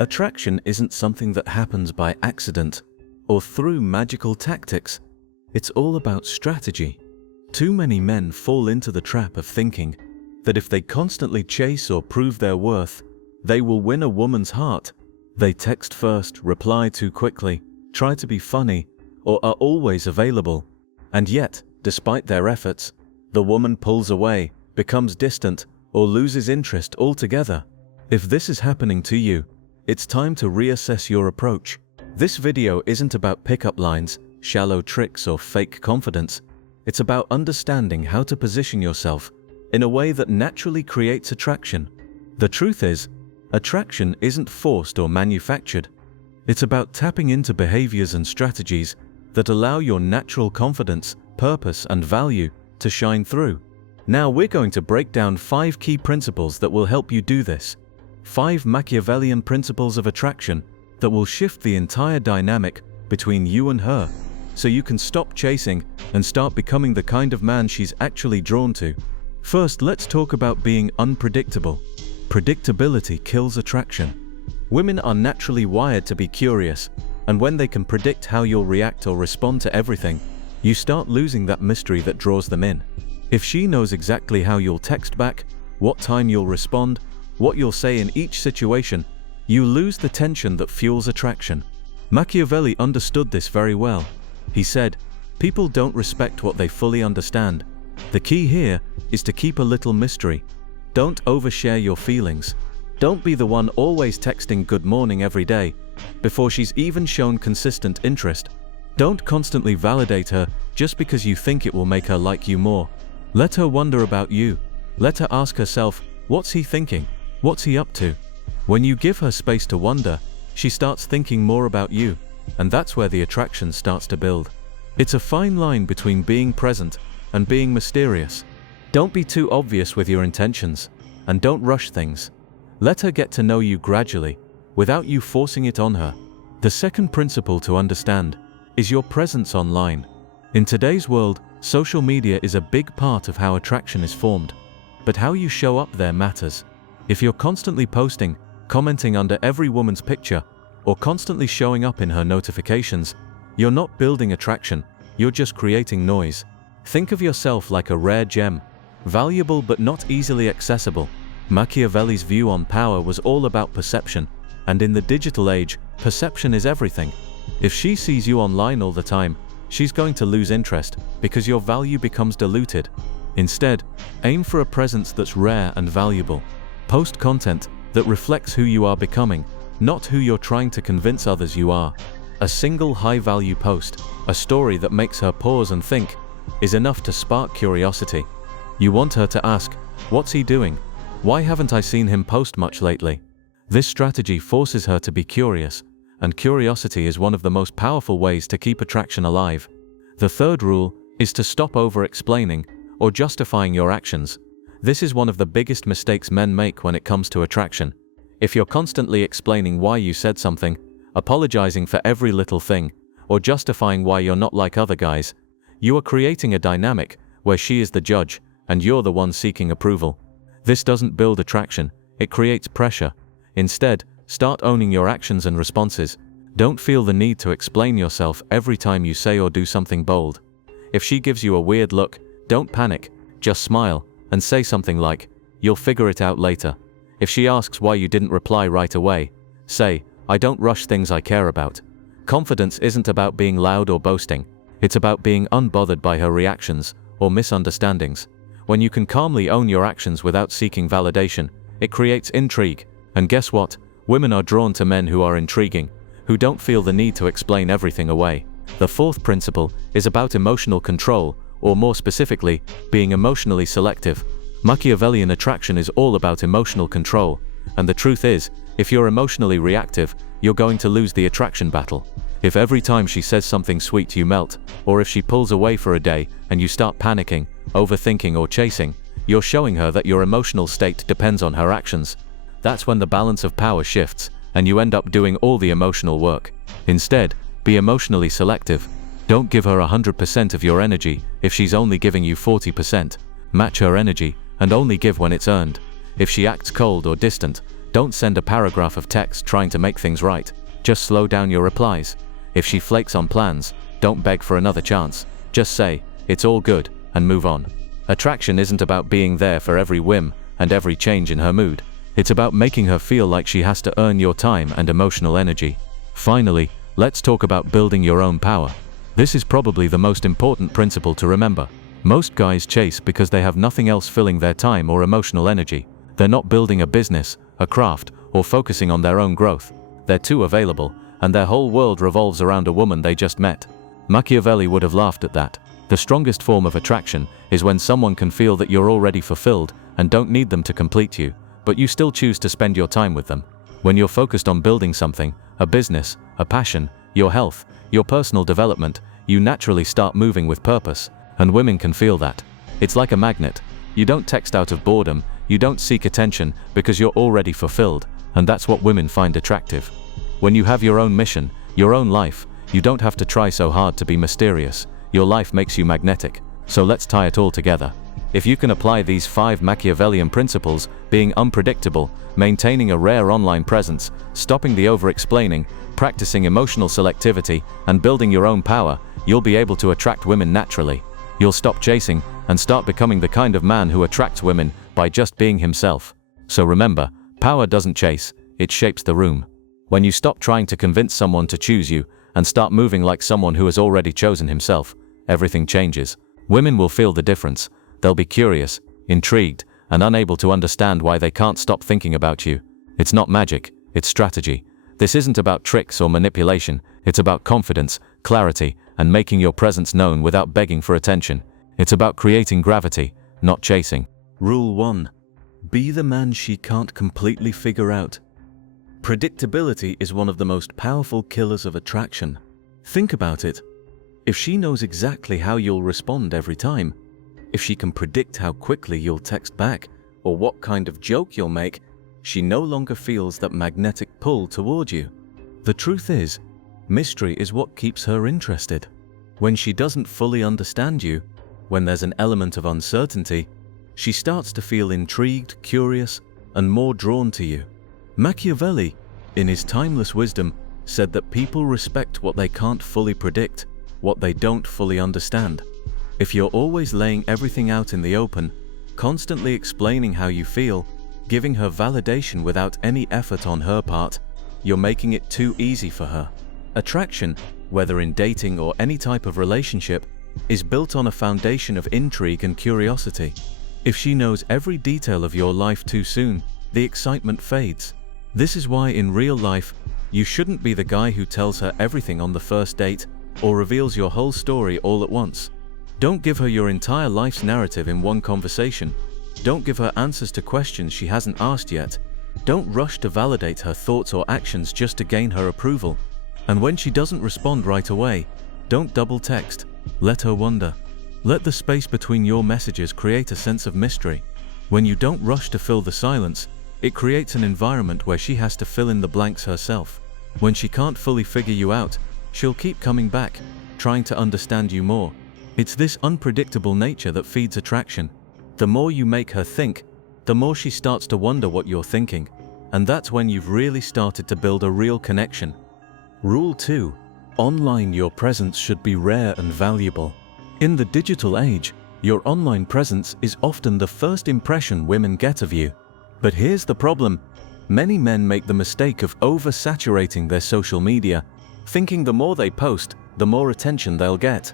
Attraction isn't something that happens by accident or through magical tactics. It's all about strategy. Too many men fall into the trap of thinking that if they constantly chase or prove their worth, they will win a woman's heart. They text first, reply too quickly, try to be funny, or are always available. And yet, despite their efforts, the woman pulls away, becomes distant, or loses interest altogether. If this is happening to you, it's time to reassess your approach. This video isn't about pickup lines, shallow tricks, or fake confidence. It's about understanding how to position yourself in a way that naturally creates attraction. The truth is, attraction isn't forced or manufactured. It's about tapping into behaviors and strategies that allow your natural confidence, purpose, and value to shine through. Now we're going to break down 5 key principles that will help you do this. 5 Machiavellian principles of attraction that will shift the entire dynamic between you and her, so you can stop chasing and start becoming the kind of man she's actually drawn to. First, let's talk about being unpredictable. Predictability kills attraction. Women are naturally wired to be curious, and when they can predict how you'll react or respond to everything, you start losing that mystery that draws them in. If she knows exactly how you'll text back, what time you'll respond, what you'll say in each situation, you lose the tension that fuels attraction. Machiavelli understood this very well. He said, "People don't respect what they fully understand." The key here is to keep a little mystery. Don't overshare your feelings. Don't be the one always texting good morning every day before she's even shown consistent interest. Don't constantly validate her just because you think it will make her like you more. Let her wonder about you. Let her ask herself, what's he thinking? What's he up to? When you give her space to wonder, she starts thinking more about you, and that's where the attraction starts to build. It's a fine line between being present and being mysterious. Don't be too obvious with your intentions, and don't rush things. Let her get to know you gradually, without you forcing it on her. The second principle to understand is your presence online. In today's world, social media is a big part of how attraction is formed, but how you show up there matters. If you're constantly posting, commenting under every woman's picture, or constantly showing up in her notifications, you're not building attraction, you're just creating noise. Think of yourself like a rare gem, valuable but not easily accessible. Machiavelli's view on power was all about perception, and in the digital age, perception is everything. If she sees you online all the time, she's going to lose interest because your value becomes diluted. Instead, aim for a presence that's rare and valuable. Post content that reflects who you are becoming, not who you're trying to convince others you are. A single high-value post, a story that makes her pause and think, is enough to spark curiosity. You want her to ask, what's he doing? Why haven't I seen him post much lately? This strategy forces her to be curious, and curiosity is one of the most powerful ways to keep attraction alive. The third rule is to stop over-explaining or justifying your actions. This is one of the biggest mistakes men make when it comes to attraction. If you're constantly explaining why you said something, apologizing for every little thing, or justifying why you're not like other guys, you are creating a dynamic where she is the judge and you're the one seeking approval. This doesn't build attraction, it creates pressure. Instead, start owning your actions and responses. Don't feel the need to explain yourself every time you say or do something bold. If she gives you a weird look, don't panic, just smile and say something like, "You'll figure it out later." If she asks why you didn't reply right away, say, "I don't rush things I care about." Confidence isn't about being loud or boasting. It's about being unbothered by her reactions or misunderstandings. When you can calmly own your actions without seeking validation, it creates intrigue. And guess what? Women are drawn to men who are intriguing, who don't feel the need to explain everything away. The fourth principle is about emotional control, or more specifically, being emotionally selective. Machiavellian attraction is all about emotional control, and the truth is, if you're emotionally reactive, you're going to lose the attraction battle. If every time she says something sweet you melt, or if she pulls away for a day and you start panicking, overthinking, or chasing, you're showing her that your emotional state depends on her actions. That's when the balance of power shifts, and you end up doing all the emotional work. Instead, be emotionally selective. Don't give her 100% of your energy if she's only giving you 40%. Match her energy, and only give when it's earned. If she acts cold or distant, Don't send a paragraph of text trying to make things right. Just slow down your replies. If she flakes on plans, don't beg for another chance. Just say, "It's all good," and move on. Attraction isn't about being there for every whim and every change in her mood. It's about making her feel like she has to earn your time and emotional energy. Finally, let's talk about building your own power. This is probably the most important principle to remember. Most guys chase because they have nothing else filling their time or emotional energy. They're not building a business, a craft, or focusing on their own growth. They're too available, and their whole world revolves around a woman they just met. Machiavelli would have laughed at that. The strongest form of attraction is when someone can feel that you're already fulfilled and don't need them to complete you, but you still choose to spend your time with them. When you're focused on building something, a business, a passion, your health, your personal development, you naturally start moving with purpose, and women can feel that. It's like a magnet. You don't text out of boredom, you don't seek attention because you're already fulfilled, and that's what women find attractive. When you have your own mission, your own life, you don't have to try so hard to be mysterious. Your life makes you magnetic. So let's tie it all together. If you can apply these 5 Machiavellian principles, being unpredictable, maintaining a rare online presence, stopping the over-explaining, practicing emotional selectivity, and building your own power, you'll be able to attract women naturally. You'll stop chasing and start becoming the kind of man who attracts women by just being himself. So remember, power doesn't chase, it shapes the room. When you stop trying to convince someone to choose you and start moving like someone who has already chosen himself, everything changes. Women will feel the difference. They'll be curious, intrigued, and unable to understand why they can't stop thinking about you. It's not magic, it's strategy. This isn't about tricks or manipulation, it's about confidence, clarity, and making your presence known without begging for attention. It's about creating gravity, not chasing. Rule 1. Be the man she can't completely figure out. Predictability is one of the most powerful killers of attraction. Think about it. If she knows exactly how you'll respond every time, if she can predict how quickly you'll text back or what kind of joke you'll make, she no longer feels that magnetic pull toward you. The truth is, mystery is what keeps her interested. When she doesn't fully understand you, when there's an element of uncertainty, she starts to feel intrigued, curious, and more drawn to you. Machiavelli, in his timeless wisdom, said that people respect what they can't fully predict, what they don't fully understand. If you're always laying everything out in the open, constantly explaining how you feel, giving her validation without any effort on her part, you're making it too easy for her. Attraction, whether in dating or any type of relationship, is built on a foundation of intrigue and curiosity. If she knows every detail of your life too soon, the excitement fades. This is why in real life, you shouldn't be the guy who tells her everything on the first date or reveals your whole story all at once. Don't give her your entire life's narrative in one conversation. Don't give her answers to questions she hasn't asked yet. Don't rush to validate her thoughts or actions just to gain her approval. And when she doesn't respond right away, don't double text. Let her wonder. Let the space between your messages create a sense of mystery. When you don't rush to fill the silence, it creates an environment where she has to fill in the blanks herself. When she can't fully figure you out, she'll keep coming back, trying to understand you more. It's this unpredictable nature that feeds attraction. The more you make her think, the more she starts to wonder what you're thinking. And that's when you've really started to build a real connection. Rule 2. Online, your presence should be rare and valuable. In the digital age, your online presence is often the first impression women get of you. But here's the problem. Many men make the mistake of oversaturating their social media, thinking the more they post, the more attention they'll get.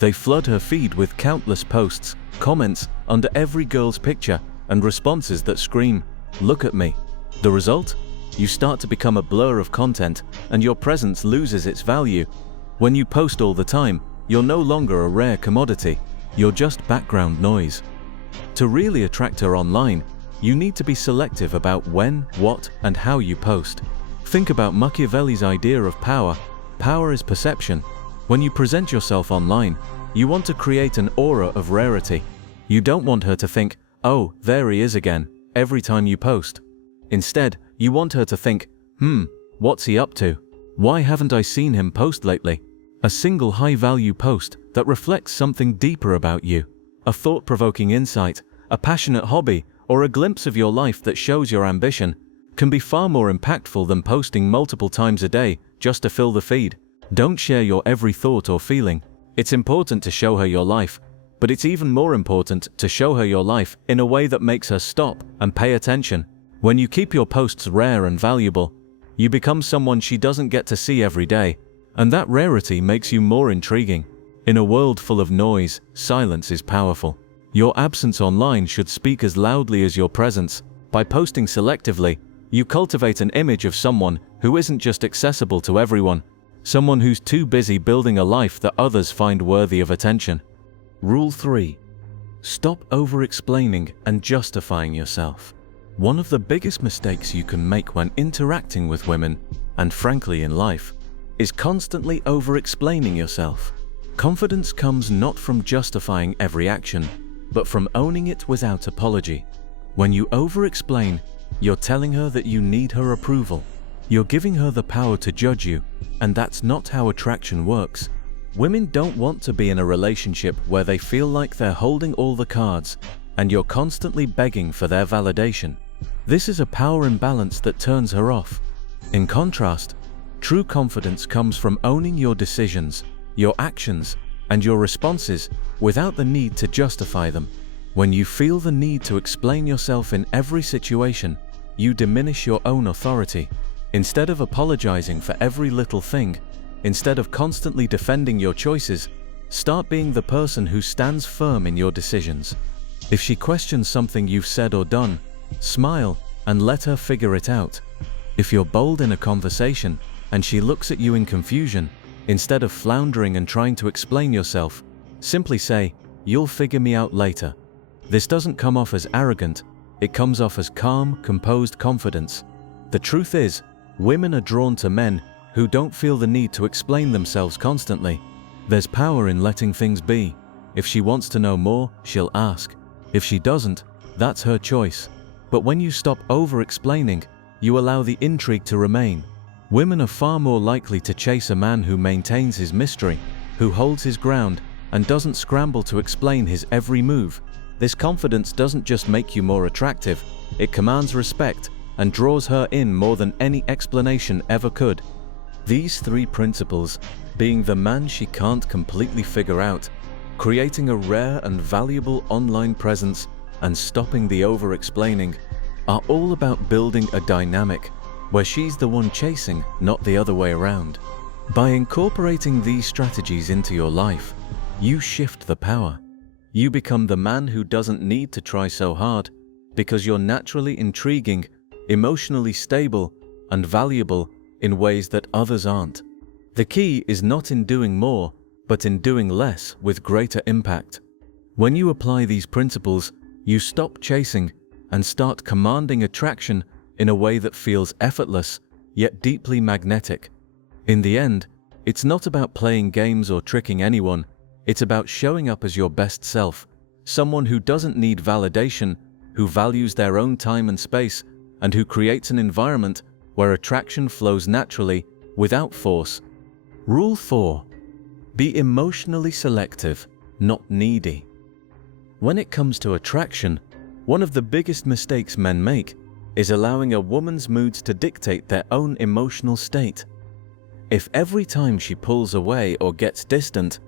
They flood her feed with countless posts, comments under every girl's picture, and responses that scream, "Look at me." The result? You start to become a blur of content, and your presence loses its value. When you post all the time, you're no longer a rare commodity, you're just background noise. To really attract her online, you need to be selective about when, what, and how you post. Think about Machiavelli's idea of power. Power is perception. When you present yourself online, you want to create an aura of rarity. You don't want her to think, "Oh, there he is again," every time you post. Instead, you want her to think, what's he up to? Why haven't I seen him post lately? A single high-value post that reflects something deeper about you. A thought-provoking insight, a passionate hobby, or a glimpse of your life that shows your ambition. can be far more impactful than posting multiple times a day just to fill the feed. Don't share your every thought or feeling. It's important to show her your life, but it's even more important to show her your life in a way that makes her stop and pay attention. When you keep your posts rare and valuable, you become someone she doesn't get to see every day, and that rarity makes you more intriguing. In a world full of noise, silence is powerful. Your absence online should speak as loudly as your presence. By posting selectively, you cultivate an image of someone who isn't just accessible to everyone, someone who's too busy building a life that others find worthy of attention. Rule 3. Stop over-explaining and justifying yourself. One of the biggest mistakes you can make when interacting with women, and frankly in life, is constantly over-explaining yourself. Confidence comes not from justifying every action, but from owning it without apology. When you over-explain, you're telling her that you need her approval. You're giving her the power to judge you, and that's not how attraction works. Women don't want to be in a relationship where they feel like they're holding all the cards, and you're constantly begging for their validation. This is a power imbalance that turns her off. In contrast, true confidence comes from owning your decisions, your actions, and your responses without the need to justify them. When you feel the need to explain yourself in every situation, you diminish your own authority. Instead of apologizing for every little thing, instead of constantly defending your choices, start being the person who stands firm in your decisions. If she questions something you've said or done, smile and let her figure it out. If you're bold in a conversation and she looks at you in confusion, instead of floundering and trying to explain yourself, simply say, "You'll figure me out later." This doesn't come off as arrogant, it comes off as calm, composed confidence. The truth is, women are drawn to men who don't feel the need to explain themselves constantly. There's power in letting things be. If she wants to know more, she'll ask. If she doesn't, that's her choice. But when you stop over-explaining, you allow the intrigue to remain. Women are far more likely to chase a man who maintains his mystery, who holds his ground, and doesn't scramble to explain his every move. This confidence doesn't just make you more attractive, it commands respect and draws her in more than any explanation ever could. These 3 principles, being the man she can't completely figure out, creating a rare and valuable online presence, and stopping the over-explaining, are all about building a dynamic where she's the one chasing, not the other way around. By incorporating these strategies into your life, you shift the power. You become the man who doesn't need to try so hard because you're naturally intriguing, emotionally stable, and valuable in ways that others aren't. The key is not in doing more, but in doing less with greater impact. When you apply these principles, you stop chasing and start commanding attraction in a way that feels effortless, yet deeply magnetic. In the end, it's not about playing games or tricking anyone, it's about showing up as your best self, someone who doesn't need validation, who values their own time and space, and who creates an environment where attraction flows naturally, without force. Rule 4. Be emotionally selective, not needy. When it comes to attraction, one of the biggest mistakes men make is allowing a woman's moods to dictate their own emotional state. If every time she pulls away or gets distant,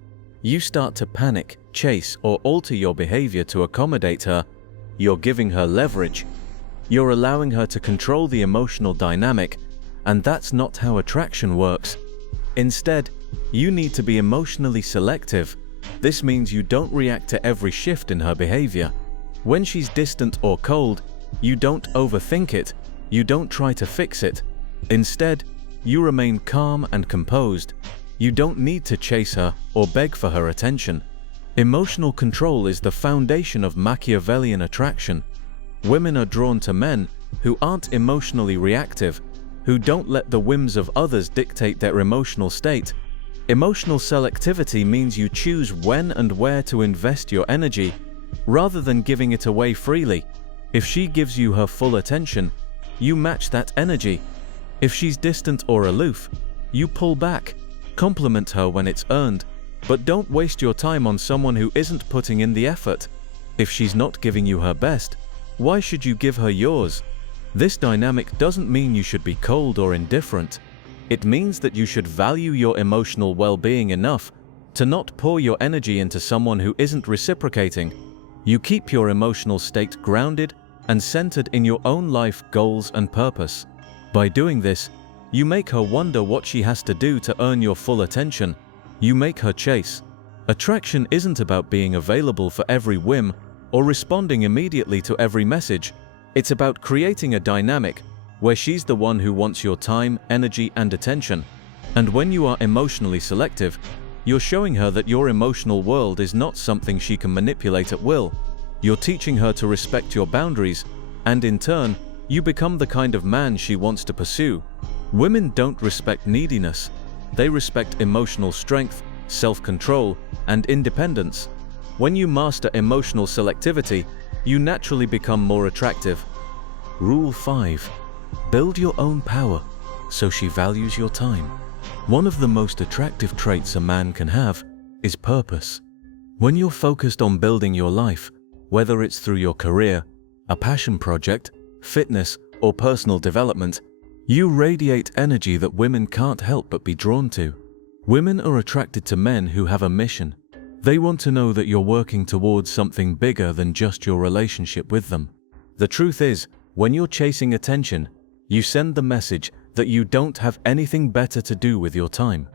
you start to panic, chase, or alter your behavior to accommodate her, you're giving her leverage. You're allowing her to control the emotional dynamic, and that's not how attraction works. Instead, you need to be emotionally selective. This means you don't react to every shift in her behavior. When she's distant or cold, you don't overthink it, you don't try to fix it. Instead, you remain calm and composed. You don't need to chase her or beg for her attention. Emotional control is the foundation of Machiavellian attraction. Women are drawn to men who aren't emotionally reactive, who don't let the whims of others dictate their emotional state. Emotional selectivity means you choose when and where to invest your energy, rather than giving it away freely. If she gives you her full attention, you match that energy. If she's distant or aloof, you pull back. Compliment her when it's earned, but don't waste your time on someone who isn't putting in the effort. If she's not giving you her best, why should you give her yours? This dynamic doesn't mean you should be cold or indifferent. It means that you should value your emotional well-being enough to not pour your energy into someone who isn't reciprocating. You keep your emotional state grounded and centered in your own life goals and purpose. By doing this, you make her wonder what she has to do to earn your full attention. You make her chase. Attraction isn't about being available for every whim or responding immediately to every message. It's about creating a dynamic where she's the one who wants your time, energy, and attention. And when you are emotionally selective, you're showing her that your emotional world is not something she can manipulate at will. You're teaching her to respect your boundaries, and in turn, you become the kind of man she wants to pursue. Women don't respect neediness. They respect emotional strength, self-control, and independence. When you master emotional selectivity, you naturally become more attractive. Rule 5. Build your own power so she values your time. One of the most attractive traits a man can have is purpose. When you're focused on building your life, whether it's through your career, a passion project, fitness, or personal development, you radiate energy that women can't help but be drawn to. Women are attracted to men who have a mission. They want to know that you're working towards something bigger than just your relationship with them. The truth is, when you're chasing attention, you send the message that you don't have anything better to do with your time.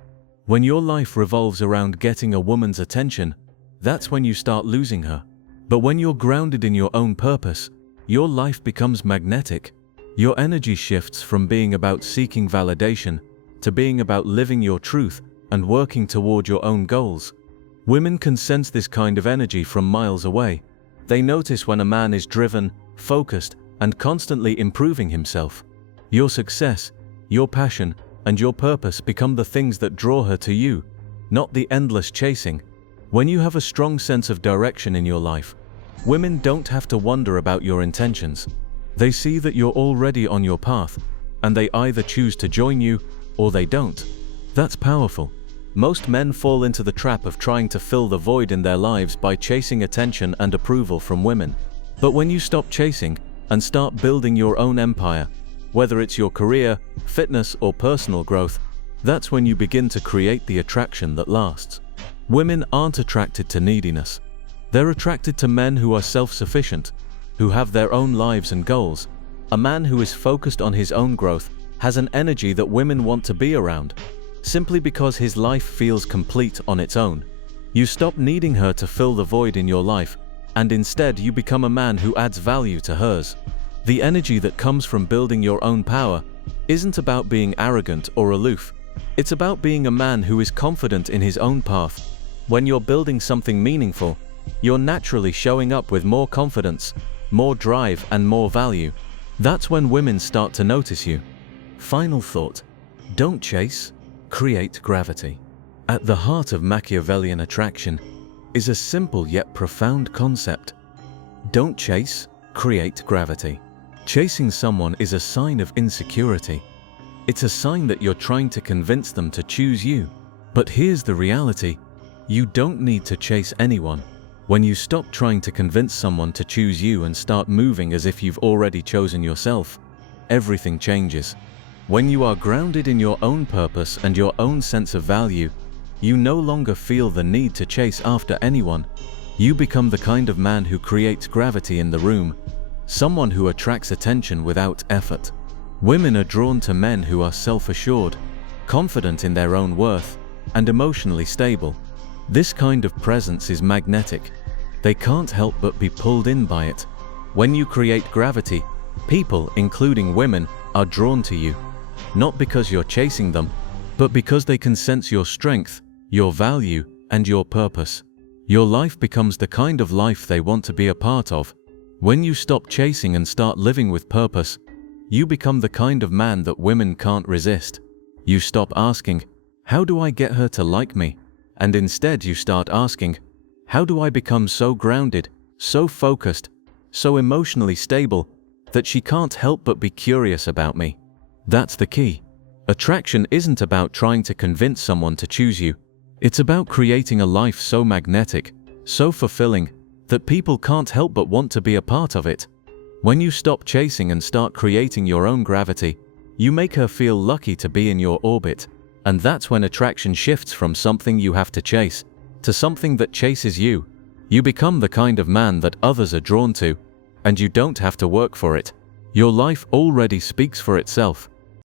When your life revolves around getting a woman's attention, that's when you start losing her. But when you're grounded in your own purpose, your life becomes magnetic. Your energy shifts from being about seeking validation to being about living your truth and working toward your own goals. Women can sense this kind of energy from miles away. They notice when a man is driven, focused, and constantly improving himself. Your success, your passion, and your purpose become the things that draw her to you, not the endless chasing. When you have a strong sense of direction in your life, women don't have to wonder about your intentions. They see that you're already on your path, and they either choose to join you or they don't. That's powerful. Most men fall into the trap of trying to fill the void in their lives by chasing attention and approval from women. But when you stop chasing and start building your own empire, whether it's your career, fitness, or personal growth, that's when you begin to create the attraction that lasts. Women aren't attracted to neediness. They're attracted to men who are self-sufficient, who have their own lives and goals. A man who is focused on his own growth has an energy that women want to be around, simply because his life feels complete on its own. You stop needing her to fill the void in your life, and instead you become a man who adds value to hers. The energy that comes from building your own power isn't about being arrogant or aloof. It's about being a man who is confident in his own path. When you're building something meaningful, you're naturally showing up with more confidence, more drive, and more value. That's when women start to notice you. Final thought: don't chase, create gravity. At the heart of Machiavellian attraction is a simple yet profound concept. Don't chase, create gravity. Chasing someone is a sign of insecurity. It's a sign that you're trying to convince them to choose you. But here's the reality: you don't need to chase anyone. When you stop trying to convince someone to choose you and start moving as if you've already chosen yourself, everything changes. When you are grounded in your own purpose and your own sense of value, you no longer feel the need to chase after anyone. You become the kind of man who creates gravity in the room, someone who attracts attention without effort. Women are drawn to men who are self-assured, confident in their own worth, and emotionally stable. This kind of presence is magnetic. They can't help but be pulled in by it. When you create gravity, people, including women, are drawn to you, not because you're chasing them, but because they can sense your strength, your value, and your purpose. Your life becomes the kind of life they want to be a part of. When you stop chasing and start living with purpose, you become the kind of man that women can't resist. You stop asking, "How do I get her to like me?" And instead you start asking, "How do I become so grounded, so focused, so emotionally stable that she can't help but be curious about me?" That's the key. Attraction isn't about trying to convince someone to choose you. It's about creating a life so magnetic, so fulfilling, that people can't help but want to be a part of it. When you stop chasing and start creating your own gravity, you make her feel lucky to be in your orbit, and that's when attraction shifts from something you have to chase to something that chases you. You become the kind of man that others are drawn to, and you don't have to work for it. Your life already speaks for itself.